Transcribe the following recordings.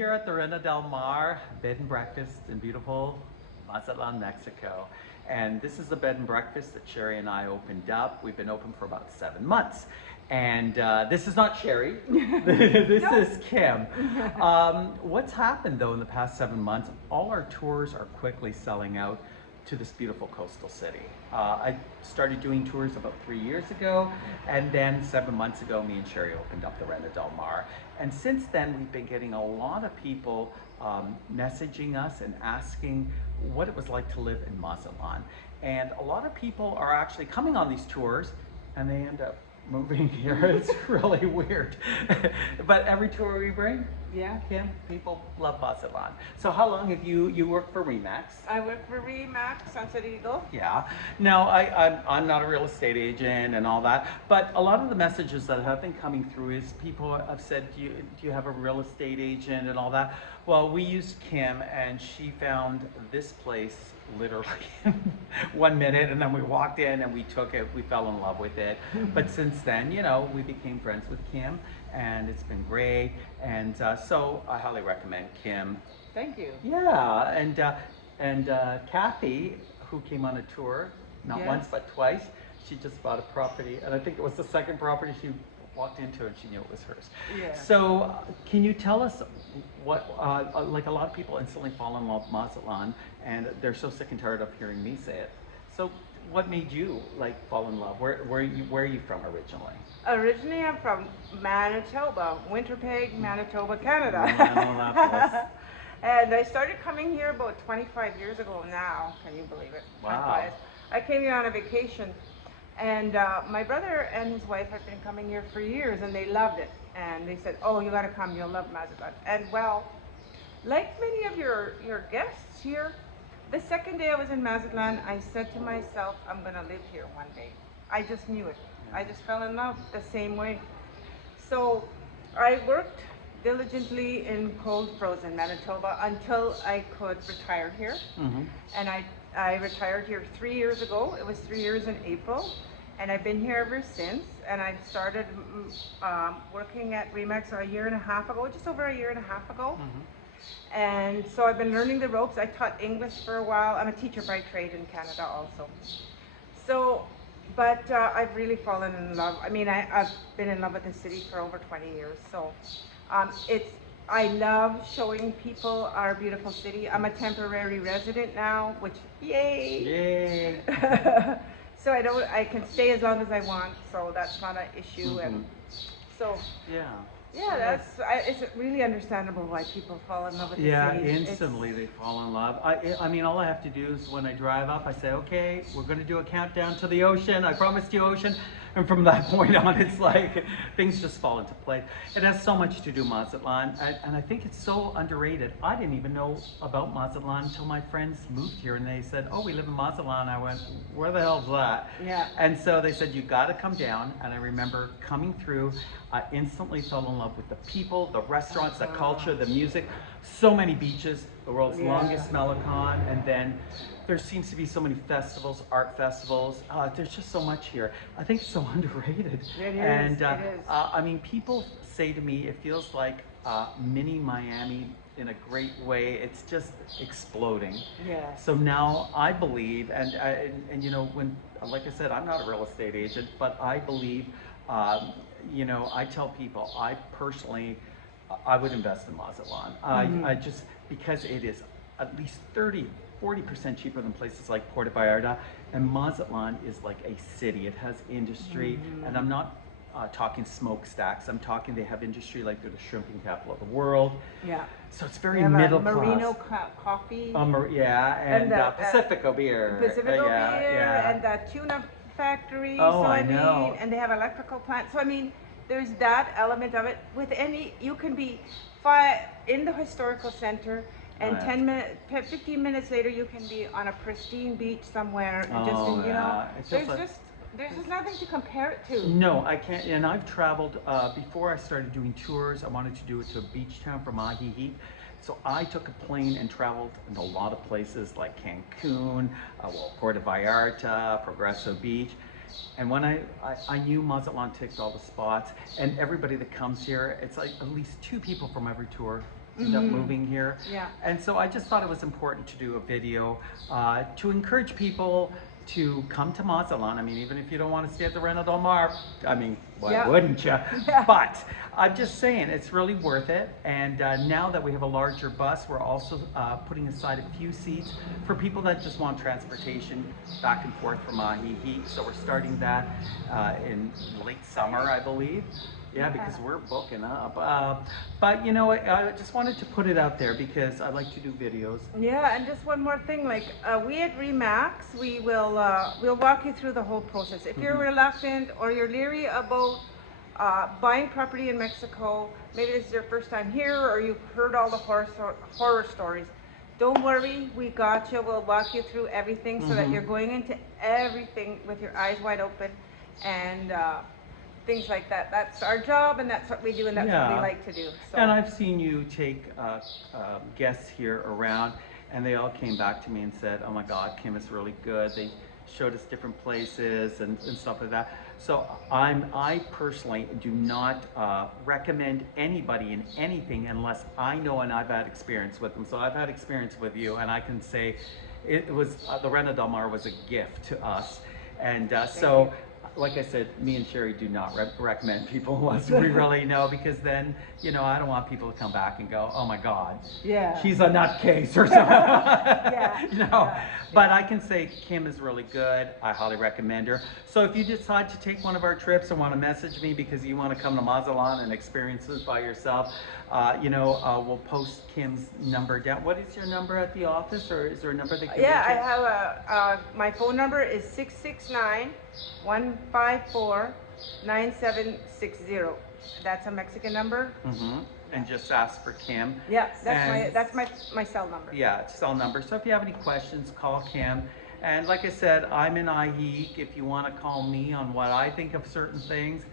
Here at the Reina del Mar Bed and Breakfast in beautiful Mazatlan, Mexico. And this is the bed and breakfast that Sherry and I opened up. We've been open for about 7 months. And this is not Sherry, this is Kim. What's happened though in the past 7 months, all our tours are quickly selling out to this beautiful coastal city. I started doing tours about 3 years ago, and then 7 months ago, me and Sherry opened up the Reina del Mar. And since then, we've been getting a lot of people messaging us and asking what it was like to live in Mazatlan. And a lot of people are actually coming on these tours, and they end up moving here. It's really weird. But every tour we bring, yeah, Kim, people love Mazatlan. So how long have you worked for Remax? I work for Remax, Sunset Eagle. Yeah. Now, I'm not a real estate agent and all that, but a lot of the messages that have been coming through is people have said, do you have a real estate agent and all that? Well, we used Kim, and she found this place literally in 1 minute, and then we walked in and we took it. We fell in love with it. But since then, you know, we became friends with Kim, and it's been great. And so I highly recommend Kim. Thank you. Yeah, and Kathy, who came on a tour, not once but twice, she just bought a property, and I think it was the second property she walked into, and she knew it was hers. Yeah. So can you tell us what, like a lot of people instantly fall in love with Mazatlan, and they're so sick and tired of hearing me say it. So what made you like fall in love? Where are you from originally? Originally, I'm from Manitoba, Winterpeg, Manitoba, Canada. And I started coming here about 25 years ago now. Can you believe it? Wow. I came here on a vacation, and my brother and his wife had been coming here for years, and they loved it. And they said, "Oh, you got to come. You'll love Mazatlan." And well, like many of your guests here, the second day I was in Mazatlan, I said to myself, "I'm going to live here one day." I just knew it. I just fell in love the same way. So I worked diligently in cold frozen Manitoba until I could retire here. And I retired here 3 years ago. It was 3 years in April, and I've been here ever since. And I started working at Remax a year and a half ago, just over a year and a half ago. And so I've been learning the ropes. I taught English for a while. I'm a teacher by trade in Canada also. So, but I've really fallen in love. I mean, I've been in love with the city for over 20 years. So I love showing people our beautiful city. I'm a temporary resident now, which, yay! Yay! So I can stay as long as I want, so that's not an issue. And so, yeah, it's really understandable why people fall in love with the city. Yeah, instantly they fall in love. I mean, all I have to do is when I drive up, I say, okay, we're going to do a countdown to the ocean. I promised you ocean. And from that point on, it's like things just fall into place. It has so much to do Mazatlan, and I think it's so underrated. I didn't even know about Mazatlan until my friends moved here, and they said, "Oh, we live in Mazatlan." I went, "Where the hell's that?" Yeah. And so they said, "You got to come down." And I remember coming through. I instantly fell in love with the people, the restaurants, the culture, the music. So many beaches, the world's longest Mazatlán, and then there seems to be so many festivals, art festivals. There's just so much here. I think it's so underrated. It is. And it is. I mean, people say to me, it feels like mini Miami in a great way. It's just exploding. Yeah. So now I believe, and you know, when, like I said, I'm not a real estate agent, but I believe, you know, I tell people, I personally, I would invest in Mazatlan. I just, because it is at least 40% cheaper than places like Puerto Vallarta, and Mazatlan is like a city. It has industry, and I'm not talking smokestacks. I'm talking they have industry like they're the shrimping capital of the world. Yeah. So it's very middle class. Merino coffee. And Pacifico beer. Pacifico beer, and the tuna factory. Oh, so I know. mean, and they have electrical plants. So I mean, there's that element of it. With any, you can be in the historical center, and 15 minutes later, you can be on a pristine beach somewhere. And you know, there's just nothing to compare it to. No, I can't. And I've traveled before I started doing tours. I wanted to do it to a beach town for Mahi Heat. So I took a plane and traveled in a lot of places like Cancun, Puerto Vallarta, Progreso Beach. And when I knew Mazatlan ticked all the spots, and everybody that comes here, it's like at least 2 people from every tour end up moving here. Yeah. And so I just thought it was important to do a video to encourage people to come to Mazatlan. I mean, even if you don't want to stay at the Reina Del Mar, I mean, why Yeah. wouldn't you? Yeah. But I'm just saying, it's really worth it. And now that we have a larger bus, we're also putting aside a few seats for people that just want transportation back and forth from Ahihi. So we're starting that in late summer, I believe. Yeah, because we're booking up. But you know, I just wanted to put it out there because I like to do videos. Yeah, and just one more thing, like we at Remax, we'll walk you through the whole process. If you're reluctant or you're leery about buying property in Mexico, maybe this is your first time here or you've heard all the horror stories, don't worry, we got you. We'll walk you through everything so that you're going into everything with your eyes wide open and things like that. That's our job, and that's what we do, and that's what we like to do. So. And I've seen you take guests here around, and they all came back to me and said, "Oh my God, Kim is really good." They showed us different places and stuff like that. So I personally do not recommend anybody in anything unless I know and I've had experience with them. So I've had experience with you, and I can say it was the Reina Del Mar was a gift to us, and so. Like I said, me and Sherry do not recommend people unless we really know, because then, you know, I don't want people to come back and go, "Oh my God, she's a nutcase," or something. You know. But I can say Kim is really good. I highly recommend her. So if you decide to take one of our trips and want to message me because you want to come to Mazatlan and experience this by yourself, you know, we'll post Kim's number down. What is your number at the office, or is there a number that you I have my phone number is 669-154-9760. That's a Mexican number. And just ask for Kim. Yeah, that's my cell number. Yeah, cell number. So if you have any questions, call Kim. And like I said, I'm in Ahihi. If you want to call me on what I think of certain things,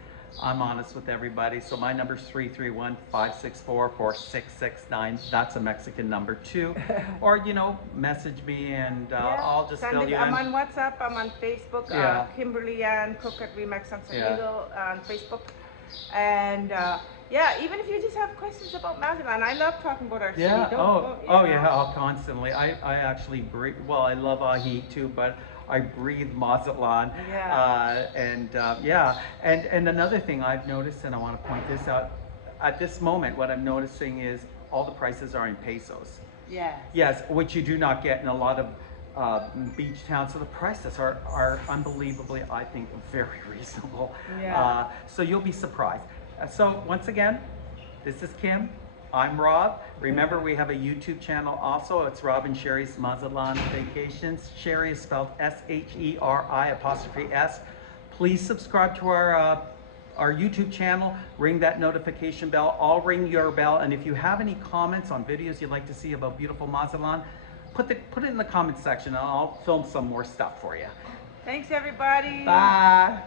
I'm honest with everybody. So my number is 331-564-4669. That's a Mexican number too. Or, you know, message me and I'll just fill you in. I'm on WhatsApp, I'm on Facebook, Kimberly Ann Cook at Remax San Diego on Facebook. And even if you just have questions about Mazatlan, I love talking about our city. Yeah, constantly. I actually breathe, well, I love Ahihi too, but I breathe Mazatlan. And another thing I've noticed, and I want to point this out, at this moment, what I'm noticing is all the prices are in pesos. Yes, which you do not get in a lot of beach towns. So the prices are unbelievably, I think, very reasonable. So you'll be surprised. So once again, this is Kim. I'm Rob. Remember, we have a YouTube channel also. It's Rob and Sherry's Mazatlan Vacations. Sherry is spelled S-H-E-R-I''S. Please subscribe to our YouTube channel. Ring that notification bell. I'll ring your bell. And if you have any comments on videos you'd like to see about beautiful Mazatlan, put it in the comment section and I'll film some more stuff for you. Thanks, everybody. Bye.